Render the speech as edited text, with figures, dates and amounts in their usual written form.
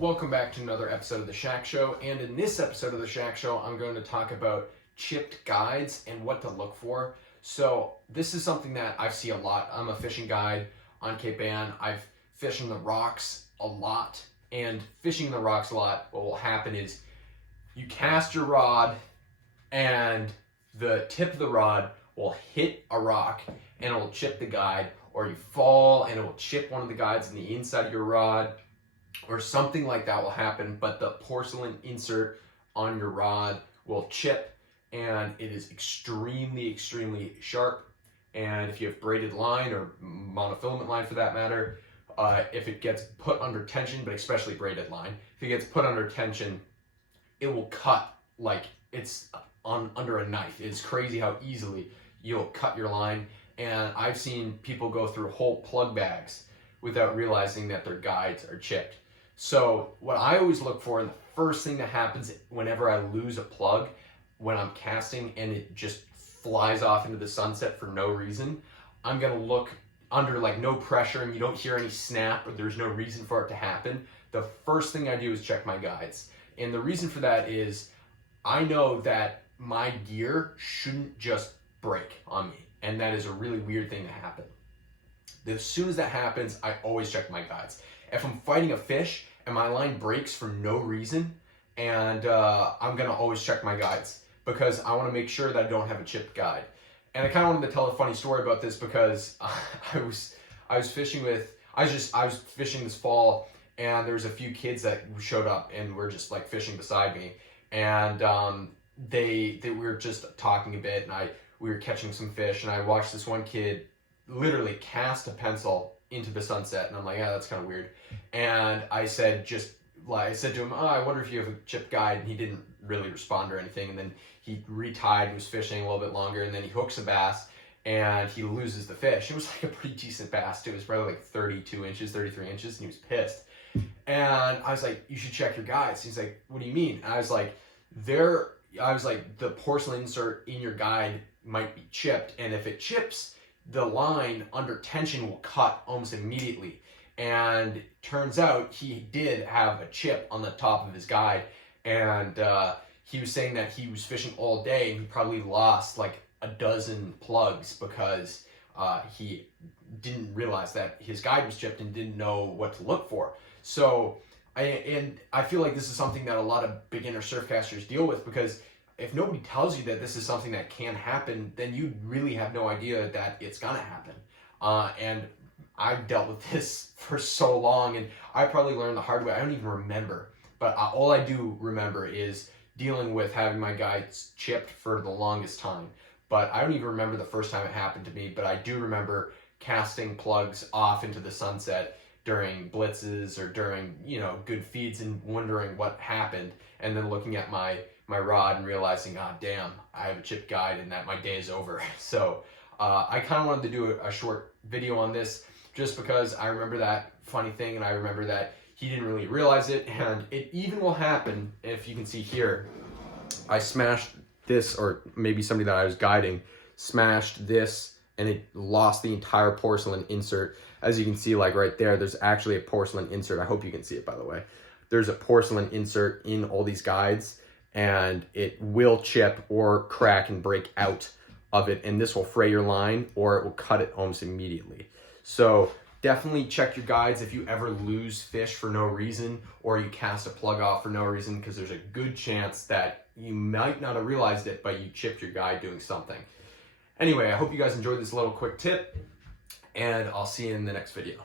Welcome back to another episode of The Shack Show, and in this episode of The Shack Show, I'm going to talk about chipped guides and what to look for. So this is something that I see a lot. I'm a fishing guide on Cape Ann. I've fished in the rocks a lot, and fishing in the rocks a lot, what will happen is you cast your rod and the tip of the rod will hit a rock and it will chip the guide, or you fall and it will chip one of the guides in the inside of your rod, or something like that will happen, but the porcelain insert on your rod will chip, and it is extremely sharp. And if you have braided line or monofilament line for that matter, if it gets put under tension, but especially braided line, if it gets put under tension, it will cut like it's under a knife. It's crazy how easily you'll cut your line. And I've seen people go through whole plug bags without realizing that their guides are chipped. So what I always look for, and the first thing that happens whenever I lose a plug when I'm casting and it just flies off into the sunset for no reason, I'm gonna look under like no pressure and you don't hear any snap or there's no reason for it to happen. The first thing I do is check my guides. And the reason for that is I know that my gear shouldn't just break on me. And that is a really weird thing to happen. As soon as that happens, I always check my guides. If I'm fighting a fish and my line breaks for no reason, and I'm gonna always check my guides because I wanna make sure that I don't have a chipped guide. And I kinda wanted to tell a funny story about this because I was fishing this fall, and there was a few kids that showed up and were just like fishing beside me. And they were just talking a bit, and we were catching some fish, and I watched this one kid literally cast a pencil into the sunset, and I'm like, yeah, that's kind of weird. And I said to him, oh, I wonder if you have a chipped guide, and he didn't really respond or anything. And then he retied, he was fishing a little bit longer, and then he hooks a bass, and he loses the fish. It was like a pretty decent bass too. It was probably like 32 inches, 33 inches, and he was pissed. And I was like, you should check your guides. He's like, what do you mean? And I was like, the porcelain insert in your guide might be chipped, and if it chips, the line under tension will cut almost immediately. And turns out he did have a chip on the top of his guide, and he was saying that he was fishing all day and he probably lost like a dozen plugs because he didn't realize that his guide was chipped and didn't know what to look for. So I feel like this is something that a lot of beginner surfcasters deal with, because if nobody tells you that this is something that can happen, then you really have no idea that it's gonna happen. And I've dealt with this for so long, and I probably learned the hard way. I don't even remember, but all I do remember is dealing with having my guides chipped for the longest time. But I don't even remember the first time it happened to me, but I do remember casting plugs off into the sunset during blitzes or during, good feeds and wondering what happened, and then looking at my rod and realizing, damn, I have a chipped guide and that my day is over. So I kind of wanted to do a short video on this just because I remember that funny thing, and I remember that he didn't really realize it. And it even will happen, if you can see here, I smashed this, or maybe somebody that I was guiding smashed this, and it lost the entire porcelain insert. As you can see, like right there, there's actually a porcelain insert. I hope you can see it, by the way. There's a porcelain insert in all these guides, and it will chip or crack and break out of it, and this will fray your line, or it will cut it almost immediately. So definitely check your guides if you ever lose fish for no reason, or you cast a plug off for no reason, because there's a good chance that you might not have realized it, but you chipped your guide doing something. Anyway, I hope you guys enjoyed this little quick tip, and I'll see you in the next video.